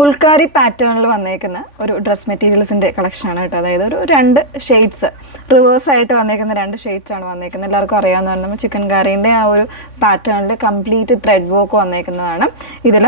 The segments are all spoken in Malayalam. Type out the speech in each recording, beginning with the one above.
ഫുൾക്കാരി പാറ്റേണിൽ വന്നേക്കുന്ന ഒരു ഡ്രസ് മെറ്റീരിയൽസിൻ്റെ കളക്ഷനാണ് കേട്ടോ. അതായത് ഒരു 2 ഷെയ്ഡ്സ് റിവേഴ്സായിട്ട് വന്നേക്കുന്ന 2 ഷെയ്ഡ്സാണ് വന്നേക്കുന്നത്. എല്ലാവർക്കും അറിയാവുന്നതാണ് നമ്മൾ ചിക്കൻ കറീൻ്റെ ആ ഒരു പാറ്റേണിൽ കംപ്ലീറ്റ് ത്രെഡ് വർക്ക് വന്നേക്കുന്നതാണ്. ഇതിൽ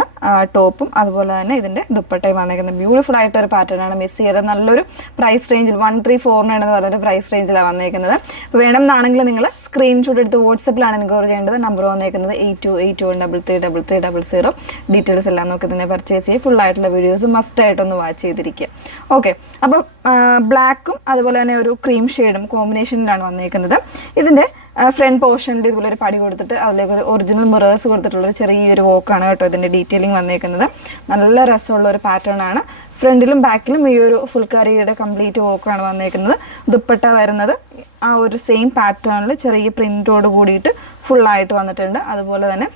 ടോപ്പും അതുപോലെ തന്നെ ഇതിൻ്റെ ദുപ്പട്ടയും വന്നേക്കുന്നത്. ബ്യൂട്ടിഫുൾ ആയിട്ടൊരു പാറ്റേണാണ്. മിസ് ചെയ്തത് നല്ലൊരു പ്രൈസ് റേഞ്ചിൽ 1349 എന്ന് പറഞ്ഞൊരു പ്രൈസ് റേഞ്ചിലാണ് വന്നേക്കുന്നത്. അപ്പോൾ വേണമെന്നാണെങ്കിൽ നിങ്ങൾ സ്ക്രീൻഷോട്ട് എടുത്ത് വാട്സപ്പിലാണ് എൻക്വയറി ചെയ്യേണ്ടത്. നമ്പർ വന്നേക്കുന്നത് 8281333300. ഡീറ്റെയിൽസ് എല്ലാം നമുക്ക് തന്നെ പർച്ചേസ് ചെയ്യും. ഫുള്ളായിട്ടുള്ള വീഡിയോസ് മസ്റ്റായിട്ടൊന്ന് വാച്ച് ചെയ്തിരിക്കുക. ഓക്കെ, അപ്പോൾ ബ്ലാക്കും അതുപോലെ തന്നെ ഒരു ക്രീം ഷെയ്ഡും കോമ്പിനേഷനിലാണ് വന്നേക്കുന്നത്. ഇതിൻ്റെ ഫ്രണ്ട് പോർഷനിൽ ഇതുപോലെ ഒരു പടി കൊടുത്തിട്ട് അതിലേക്ക് ഒരു ഒറിജിനൽ മിറേഴ്സ് കൊടുത്തിട്ടുള്ളൊരു ചെറിയൊരു വോക്കാണ് കേട്ടോ ഇതിൻ്റെ ഡീറ്റെയിലിംഗ് വന്നേക്കുന്നത്. നല്ല രസമുള്ള ഒരു പാറ്റേൺ ആണ്. ഫ്രണ്ടിലും ബാക്കിലും ഈ ഒരു ഫുൾക്കാരിയുടെ കംപ്ലീറ്റ് വോക്കാണ് വന്നേക്കുന്നത്. ദുപ്പട്ട വരുന്നത് ആ ഒരു സെയിം പാറ്റേണിൽ ചെറിയ പ്രിൻറ്റോട് കൂടിയിട്ട് ഫുള്ളായിട്ട് വന്നിട്ടുണ്ട്. അതുപോലെ തന്നെ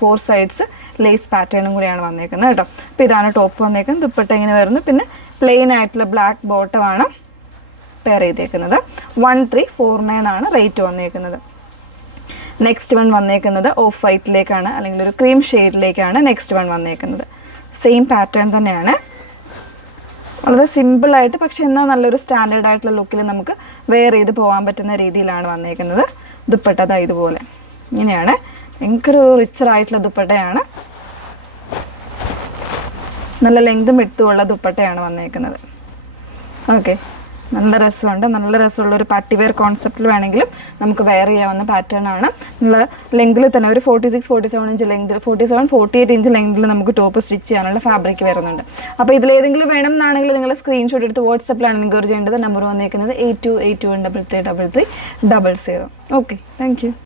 4 സൈഡ്സ് ലേസ് പാറ്റേണും കൂടിയാണ് വന്നേക്കുന്നത് കേട്ടോ. അപ്പോൾ ഇതാണ് ടോപ്പ് വന്നേക്കുന്നത്. ദുപ്പട്ട ഇങ്ങനെ വരുന്നു. പിന്നെ പ്ലെയിൻ ആയിട്ടുള്ള ബ്ലാക്ക് ബോട്ടമാണ് പെയർ ചെയ്തേക്കുന്നത്. 1349 ആണ് റേറ്റ് വന്നേക്കുന്നത്. നെക്സ്റ്റ് വൺ വന്നേക്കുന്നത് ഓഫ് വൈറ്റിലേക്കാണ്, അല്ലെങ്കിൽ ഒരു ക്രീം ഷെയ്ഡിലേക്കാണ് നെക്സ്റ്റ് വൺ വന്നേക്കുന്നത്. സെയിം പാറ്റേൺ തന്നെയാണ്. വളരെ സിമ്പിളായിട്ട് പക്ഷെ എന്നാൽ നല്ലൊരു സ്റ്റാൻഡേർഡ് ആയിട്ടുള്ള ലുക്കിൽ നമുക്ക് വെയർ ചെയ്ത് പോകാൻ പറ്റുന്ന രീതിയിലാണ് വന്നേക്കുന്നത്. ദുപ്പട്ട ഇതുപോലെ ഇങ്ങനെയാണ്. ഭയങ്കര റിച്ചറായിട്ടുള്ള ദുപ്പട്ടയാണ്. നല്ല ലെങ്തും വിട്ടുമുള്ള ദുപ്പട്ടയാണ് വന്നേക്കുന്നത്. ഓക്കെ, നല്ല രസമുണ്ട്. നല്ല രസമുള്ള ഒരു പാർട്ടി വെയർ കോൺസെപ്റ്റിൽ വേണമെങ്കിലും നമുക്ക് വെയർ ചെയ്യാവുന്ന പാറ്റേൺ ആണ്. നല്ല ലെങ്തിൽ തന്നെ ഒരു 46-47 ഇഞ്ച് ലെങ്തിൽ, 47-48 ഇഞ്ച് ലെങ്തിൽ നമുക്ക് ടോപ്പ് സ്റ്റിച്ച് ചെയ്യാനുള്ള ഫാബ്രിക് വരുന്നുണ്ട്. അപ്പോൾ ഇതിലേതെങ്കിലും വേണം എന്നാണെങ്കിൽ നിങ്ങൾ സ്ക്രീൻഷോട്ട് എടുത്ത് വാട്സപ്പിലാണ് എൻക്വയറി ചെയ്യേണ്ടത്. നമ്പർ വന്നേക്കുന്നത് 8281333300. Okay, thank you.